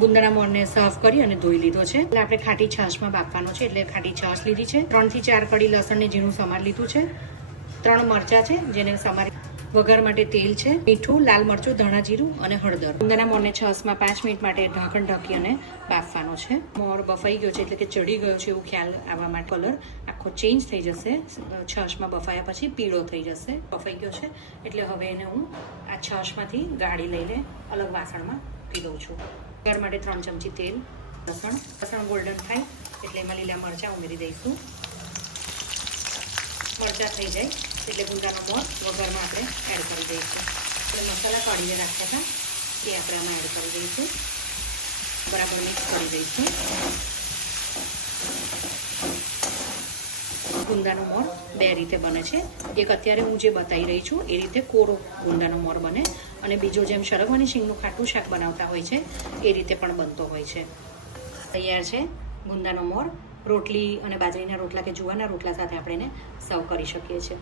ગુંદાના મોરને સાફ કરી અને ધોઈ લીધો છે. એટલે આપણે ખાટી છાશમાં બાફવાનો છે, એટલે ખાટી છાશ લીધી છે. 3 થી 4 કડી લસણને ઝીણું સમારી લીધું છે. 3 મરચાં છે જેને સમારી. વઘાર માટે તેલ છે, મીઠું, લાલ મરચું, ધાણા જીરું અને હળદર. ગુંદાના મોરને છાશમાં 5 મિનિટ માટે ઢાંકણ ઢાંકી અને બાફવાનો છે. મોર બફાઈ ગયો છે એટલે કે ચડી ગયો છે એવું ખ્યાલ આવવા માટે કલર આખો ચેન્જ થઈ જશે. છાશમાં બફાયા પછી પીળો થઈ જશે. બફાઈ ગયો છે એટલે હવે એને હું આ છાશમાંથી ગાળી લઈને અલગ વાસણમાં મૂકી દઉં છું. વઘાર માટે 3 ચમચી તેલ, લસણ ગોલ્ડન થાય એટલે એમાં લીલા મરચાં ઉમેરી દઈશું. મરચાં થઈ જાય એટલે ગુંદાનો મોર વઘારમાં આપણે એડ કરી દઈશું. આપણે મસાલા કાઢીને રાખ્યા હતા એ આપણે આમાં એડ કરી દઈશું. બરાબર મિક્સ કરી દઈશું. ગુંદાનો મોર 2 રીતે બને છે. એક અત્યારે હું જે બતાવી રહી છું એ રીતે કોરો ગુંદાનો મોર બને, અને બીજો જેમ સરગવાની શીંગનું ખાટું શાક બનાવતા હોય છે એ રીતે પણ બનતો હોય છે. તૈયાર છે ગુંદાનો મોર. રોટલી અને બાજરીના રોટલા કે જુવારના રોટલા સાથે આપણે એને સર્વ કરી શકીએ છીએ.